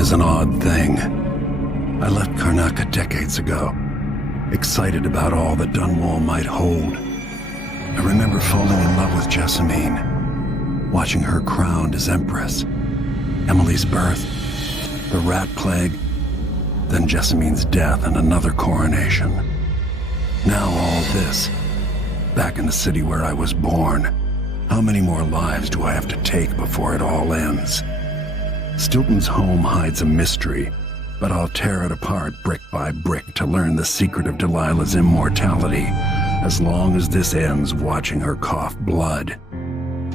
is an odd thing. I left Karnaca decades ago, excited about all that Dunwall might hold. I remember falling in love with Jessamine, watching her crowned as Empress, Emily's birth, the rat plague, then Jessamine's death and another coronation. Now all this, back in the city where I was born. How many more lives do I have to take before it all ends? Stilton's home hides a mystery, but I'll tear it apart brick by brick to learn the secret of Delilah's immortality, as long as this ends watching her cough blood.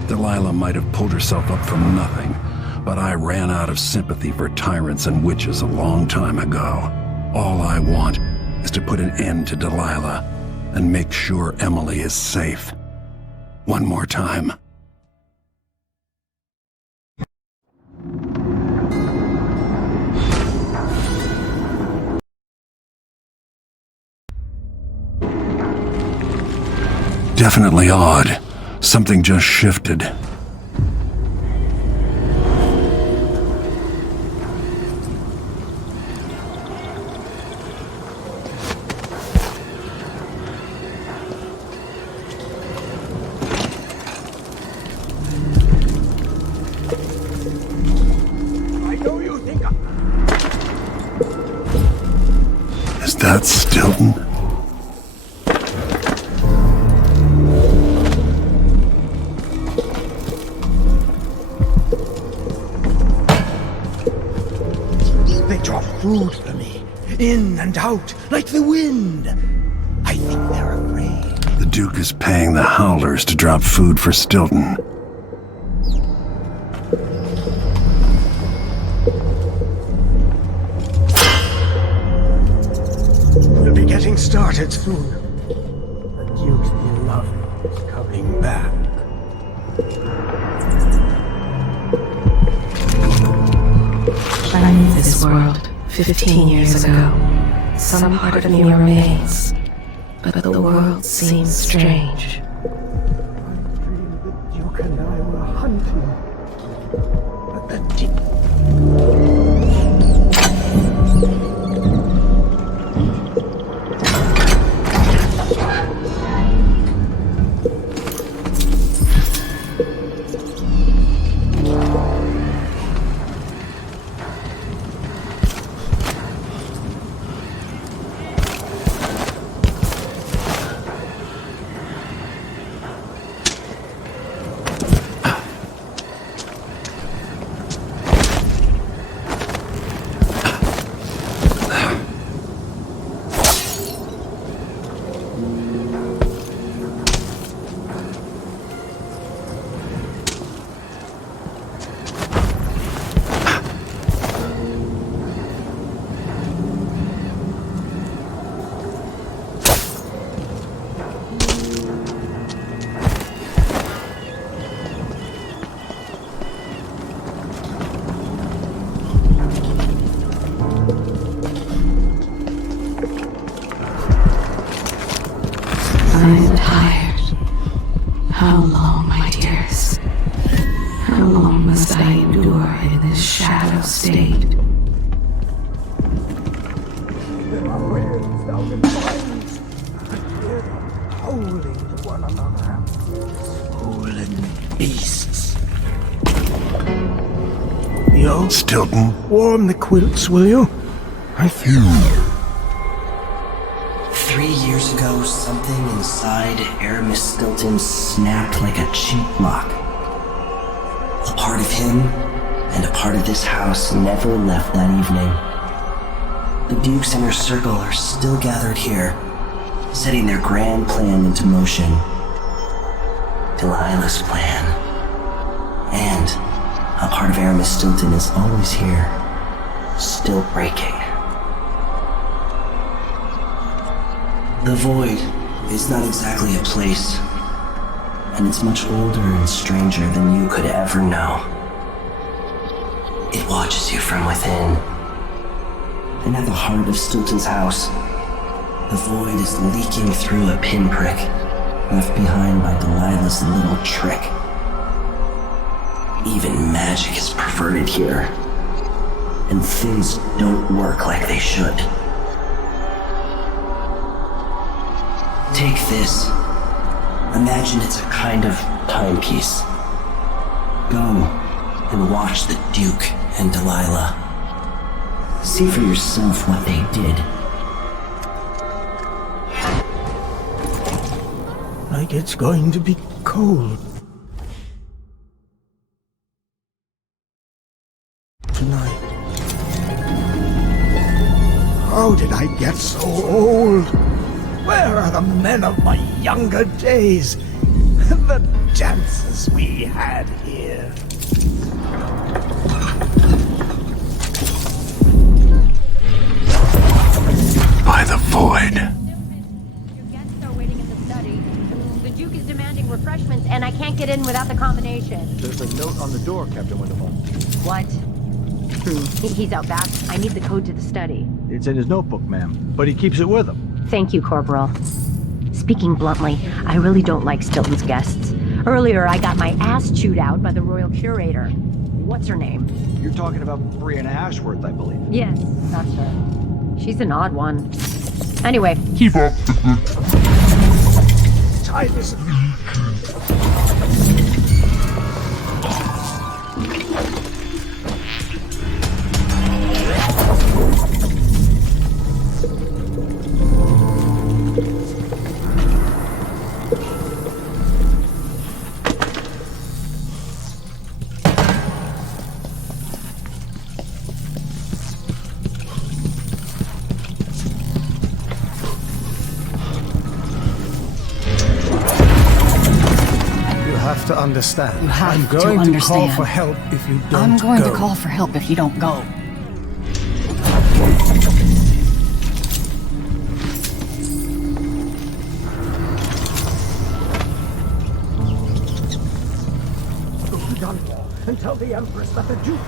Delilah might have pulled herself up from nothing, but I ran out of sympathy for tyrants and witches a long time ago. All I want is to put an end to Delilah and make sure Emily is safe. One more time. Definitely odd. Something just shifted. Is that Stilton? They drop food for me, in and out, like the wind. I think they're afraid. The Duke is paying the Howlers to drop food for Stilton. We'll be getting started soon. The Duke's beloved is coming back. I knew this world 15 years ago. Some part of me remains, but the world seems strange. I dreamed the Duke and I were hunting, but the I'm tired. How long, my dears? How long must I endure in this shadow state? There are winds down in mines. I hear them howling to one another. Swollen beasts. Yo, Stilton? warm the quilts, will you? I feel... 3 years ago, something inside Aramis Stilton snapped like a cheap lock. A part of him and a part of this house never left that evening. The Duke's inner circle are still gathered here, setting their grand plan into motion. Delilah's plan. And a part of Aramis Stilton is always here, still breaking. The Void is not exactly a place, and it's much older and stranger than you could ever know. It watches you from within. And at the heart of Stilton's house, the Void is leaking through a pinprick left behind by Delilah's little trick. Even magic is perverted here. and things don't work like they should. Take this. Imagine it's a kind of timepiece. Go and watch the Duke and Delilah. See for yourself what they did. Like it's going to be cold. Tonight. How did I get so old? Where are the men of my younger days? The dances we had here. By the void. Your guests are waiting at the study. The Duke is demanding refreshments, and I can't get in without the combination. There's a note on the door, Captain Winterfall. What? He's out back. I need the code to the study. It's in his notebook, ma'am, but he keeps it with him. Thank you, Corporal. Speaking bluntly, I really don't like Stilton's guests. Earlier, I got my ass chewed out by the Royal Curator. What's her name? You're talking about Brianna Ashworth, I believe. Yes, that's her. She's an odd one. Anyway. Keep up the good. Time is... to understand. You have I'm going to understand. call for help if you don't I'm going go. to call for help if you don't go. Go to Dunwall and tell the Empress that the Duke...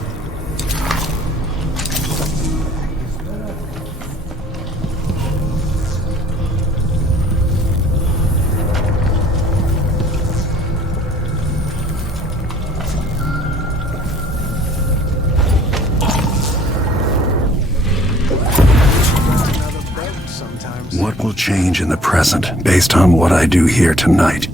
What will change in the present based on what I do here tonight?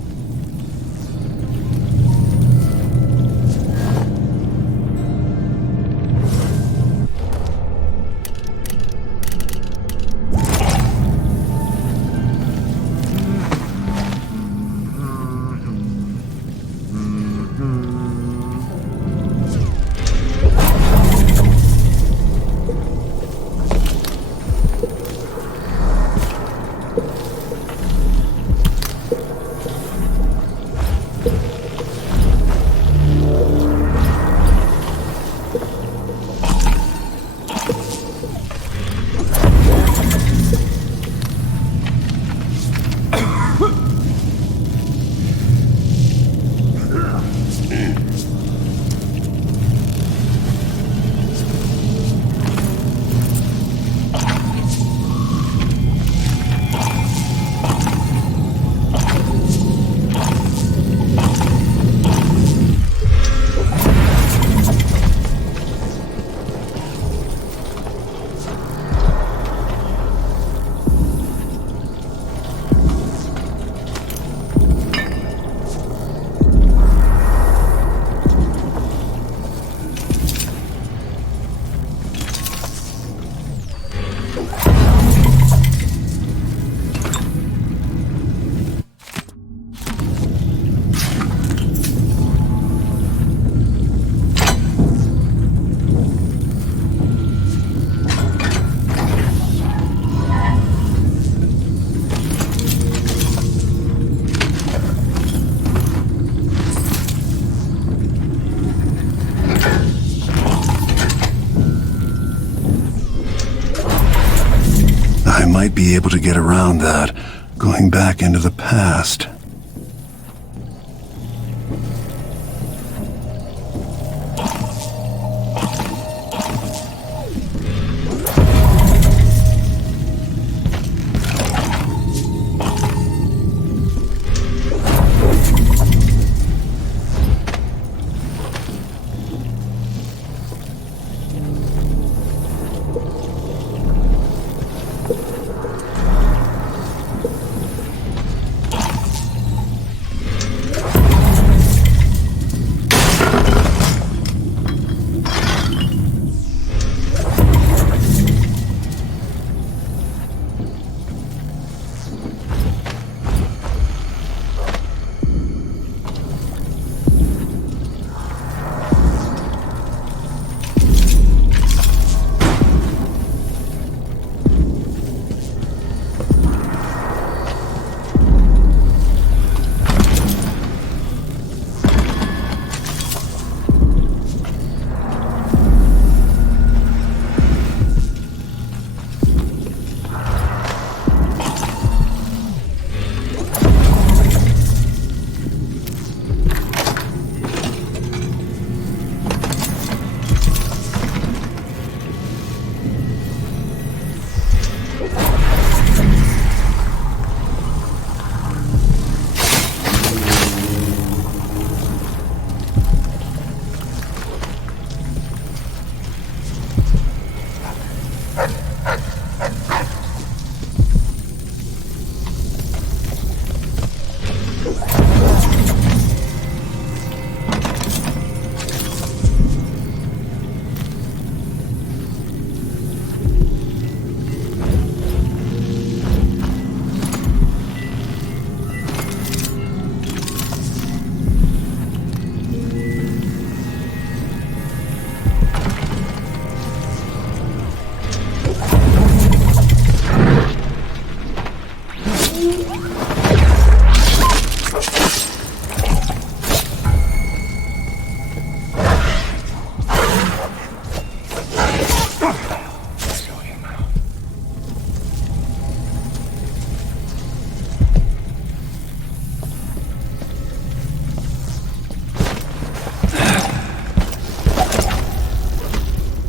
I might be able to get around that, going back into the past.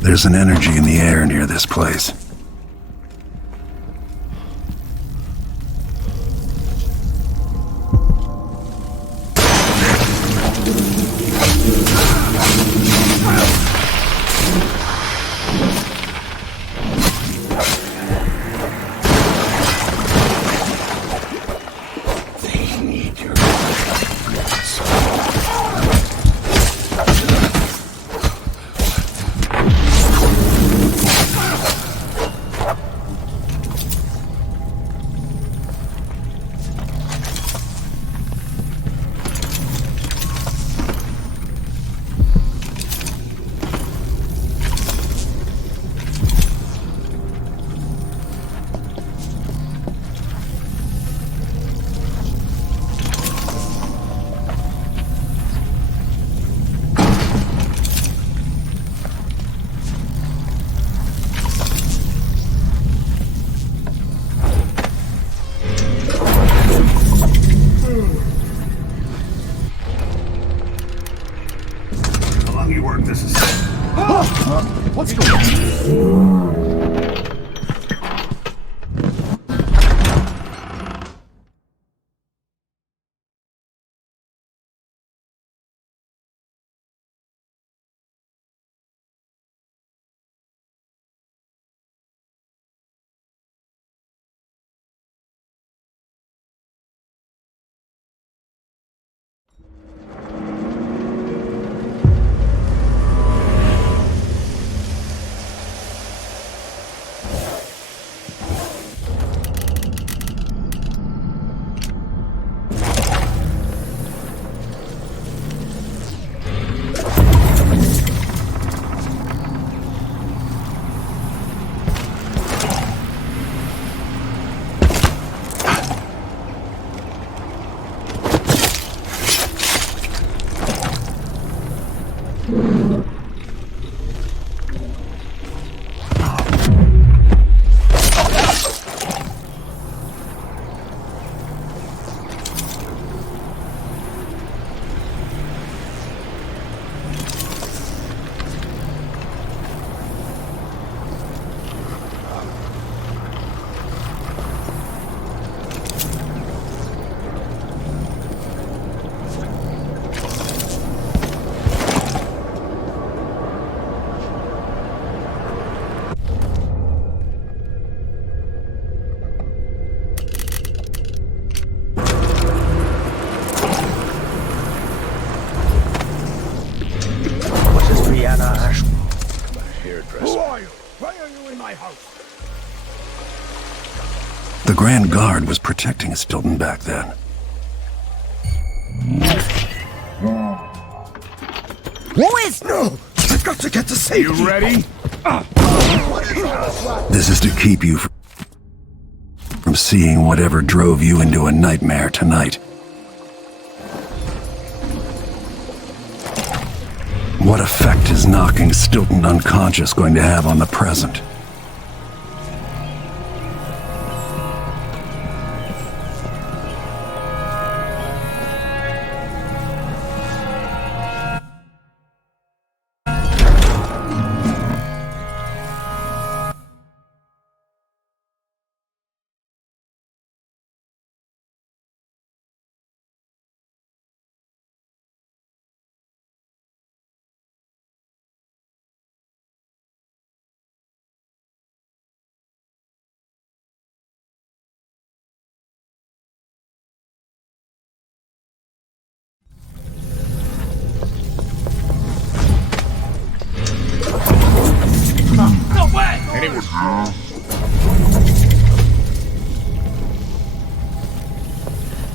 There's an energy in the air near this place. What's going on? Who are you? Why are you in my house? The Grand Guard was protecting Stilton back then. Who is? No! I've got to get to safety! You ready? This is to keep you from seeing whatever drove you into a nightmare tonight. What effect is knocking Stilton unconscious going to have on the present?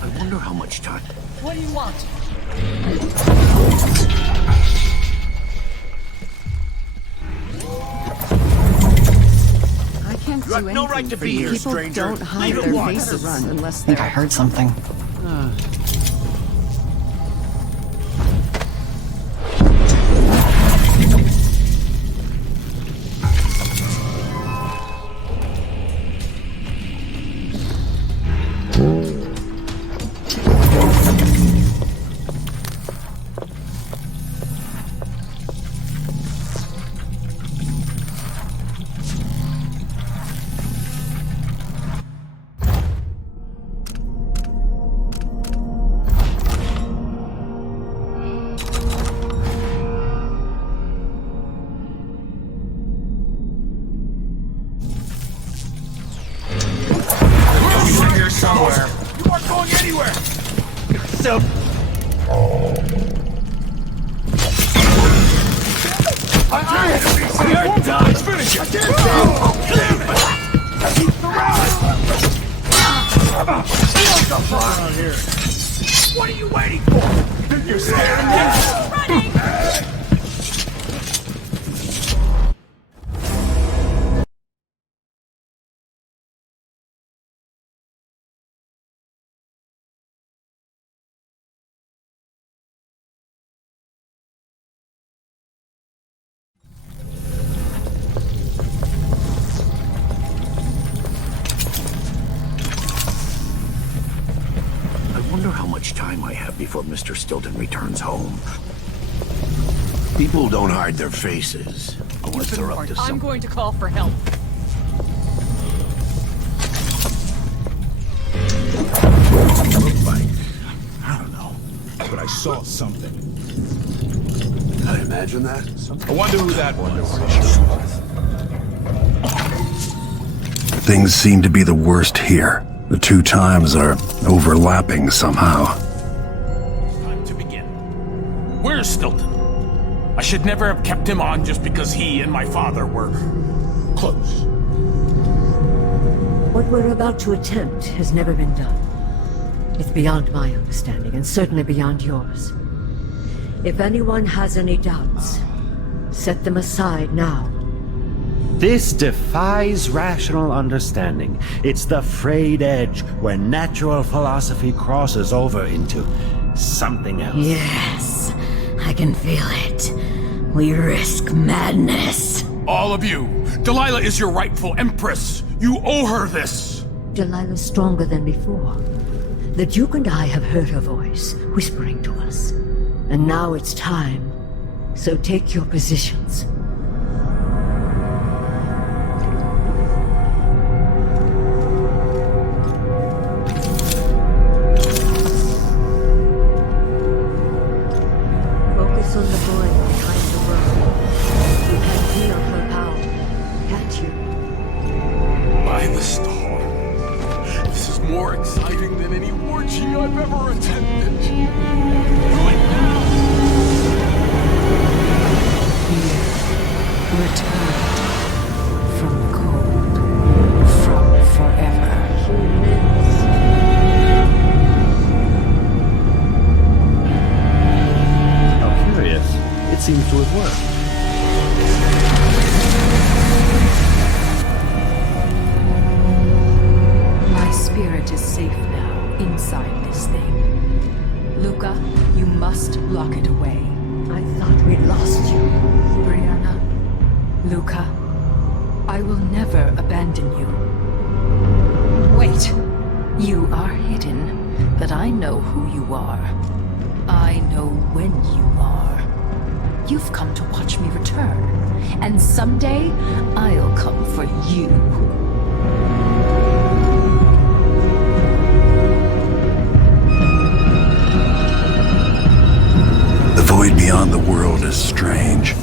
I wonder how much time. What do you want? I can't do anything no right to for be you. here, People stranger. don't hide Leave their it faces unless I think they're... I heard something. some. You're done. Finish it. What are you waiting for? You're scaring me. I wonder how much time I have before Mr. Stilton returns home. People don't hide their faces unless they're up to something. I'm going to call for help. Look like, I don't know, but I saw something. I imagine that. I wonder who that was. Things seem to be the worst here. The two times are overlapping somehow. Time to begin. Where's Stilton? I should never have kept him on just because he and my father were close. What we're about to attempt has never been done. It's beyond my understanding, and certainly beyond yours. If anyone has any doubts, set them aside now. This defies rational understanding. It's the frayed edge where natural philosophy crosses over into something else. Yes, I can feel it. We risk madness. All of you, Delilah is your rightful empress. You owe her this. Delilah's stronger than before. The Duke and I have heard her voice, whispering to us. And now it's time. So take your positions. Focus on the void behind the world. You can feel her power, can't you? By the star. This is more exciting than any orgy I've ever attended. Do it now! Returned from the cold, from forever. How curious. It seems to have worked. My spirit is safe now, inside this thing. Luca, you must lock it away. I thought we'd lost you. Brianna, Luca, I will never abandon you. Wait, you are hidden, but I know who you are. I know when you are. You've come to watch me return, and someday I'll come for you. The void beyond the world is strange.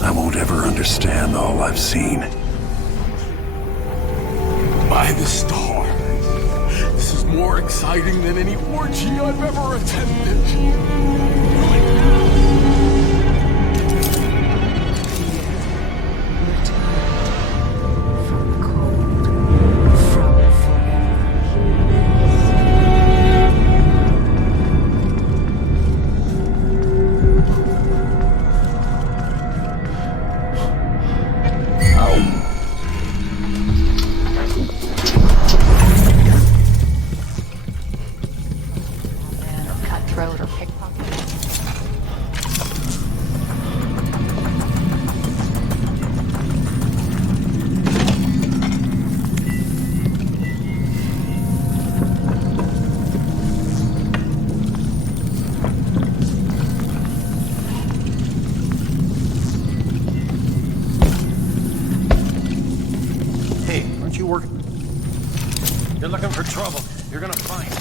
I won't ever understand all I've seen. By the star. This is more exciting than any orgy I've ever attended. Do it now! Returned from the cold, from forever. Man or cutthroat or pickpocket. Hey, aren't you working? You're looking for trouble. You're gonna find it.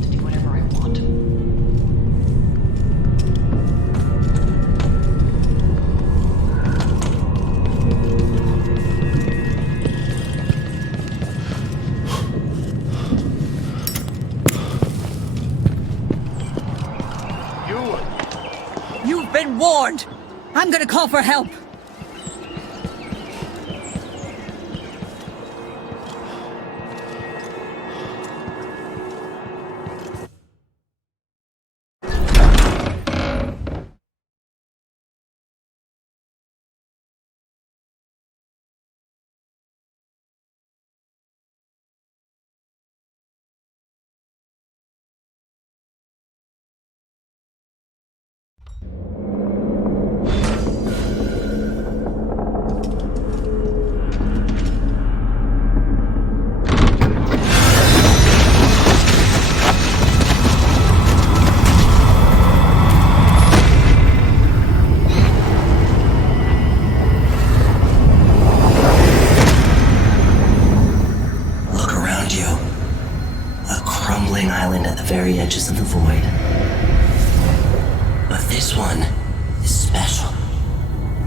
To do whatever I want. warned! I'm gonna call for help! Very edges of the void. But this one is special.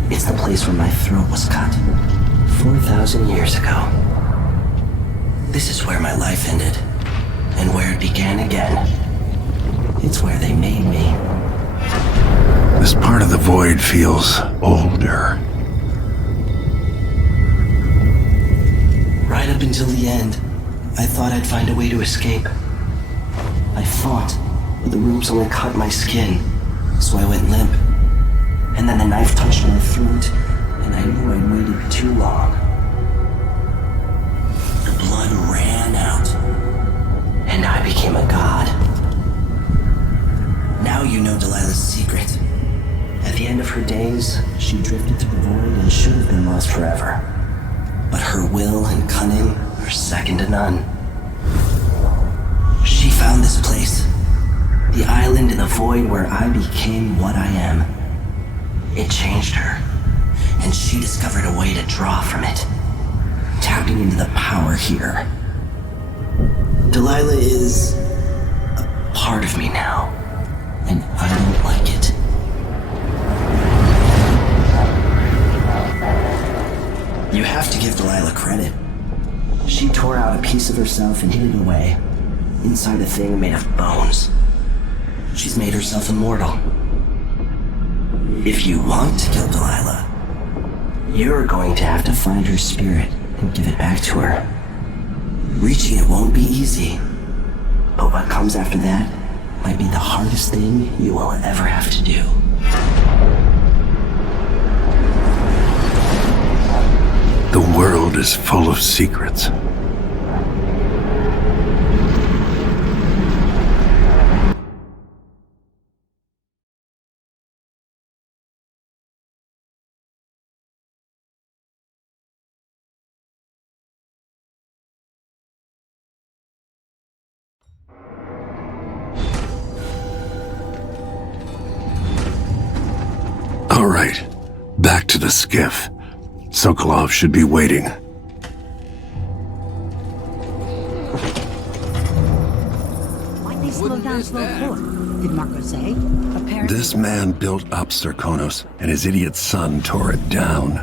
It's the place where my throat was cut 4,000 years ago. This is where my life ended, and where it began again. It's where they made me. This part of the void feels older. Right up until the end, I thought I'd find a way to escape. I fought, but the ropes only cut my skin, so I went limp. And then the knife touched my throat, and I knew I'd waited too long. The blood ran out, and I became a god. Now you know Delilah's secret. At the end of her days, she drifted through the void and should have been lost forever. But her will and cunning are second to none. She found this place, the island in the void where I became what I am. It changed her, and she discovered a way to draw from it, tapping into the power here. Delilah is a part of me now, and I don't like it. You have to give Delilah credit. She tore out a piece of herself and hid it away, inside a thing made of bones. She's made herself immortal. If you want to kill Delilah, you're going to have to find her spirit and give it back to her. Reaching it won't be easy, but what comes after that might be the hardest thing you will ever have to do. The world is full of secrets. All right, back to the skiff. Sokolov should be waiting. Why'd they slow down slow for? Did Marco say? Apparently. This man built up Serkonos, and his idiot son tore it down.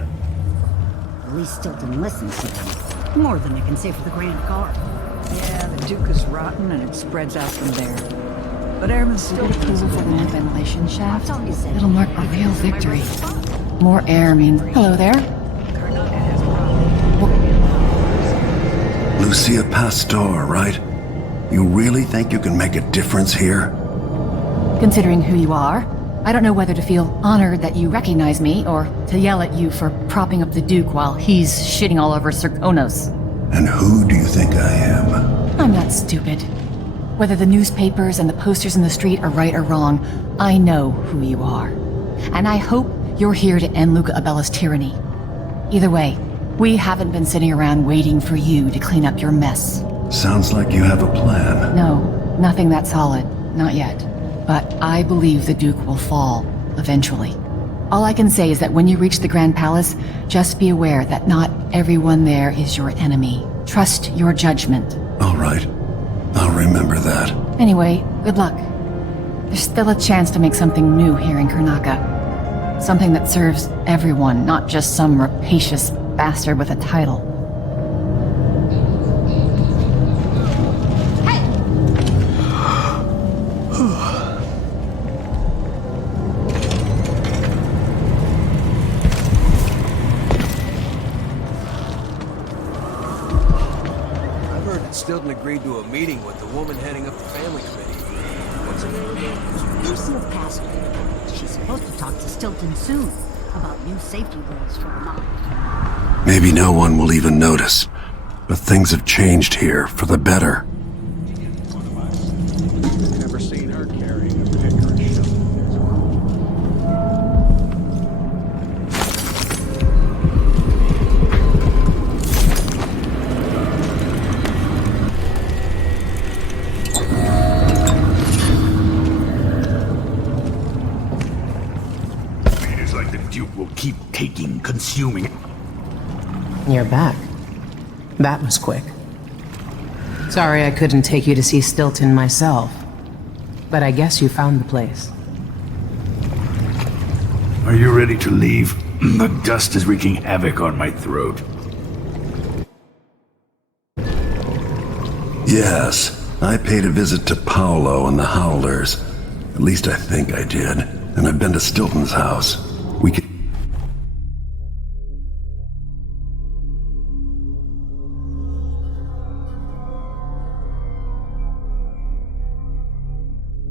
At least Stilton listens to them. More than I can say for the Grand Guard. Yeah, the Duke is rotten and it spreads out from there. But Airmen still Get approval for the new ventilation shaft. That's all you said. It'll mark a real victory. More air means... Hello there. Lucia Pastor, right? You really think you can make a difference here? Considering who you are, I don't know whether to feel honored that you recognize me, or to yell at you for propping up the Duke while he's shitting all over Serkonos. And who do you think I am? I'm not stupid. Whether the newspapers and the posters in the street are right or wrong, I know who you are. And I hope you're here to end Luca Abella's tyranny. Either way, we haven't been sitting around waiting for you to clean up your mess. Sounds like you have a plan. No, nothing that solid. Not yet. But I believe the Duke will fall, eventually. All I can say is that when you reach the Grand Palace, just be aware that not everyone there is your enemy. Trust your judgment. All right. I'll remember that. Anyway, good luck. There's still a chance to make something new here in Karnaca. Something that serves everyone, not just some rapacious bastard with a title. And Stilton agreed to a meeting with the woman heading up the family committee. What's her name again? Lucille passed her. She's supposed to talk to Stilton soon about new safety rules for the mine. Maybe no one will even notice, but things have changed here for the better. Never seen her carrying a pick or a shovel. It's like the Duke will keep taking, consuming. You're back. That was quick. Sorry I couldn't take you to see Stilton myself. But I guess you found the place. Are you ready to leave? The dust is wreaking havoc on my throat. Yes, I paid a visit to Paolo and the Howlers. At least I think I did. And I've been to Stilton's house. We could...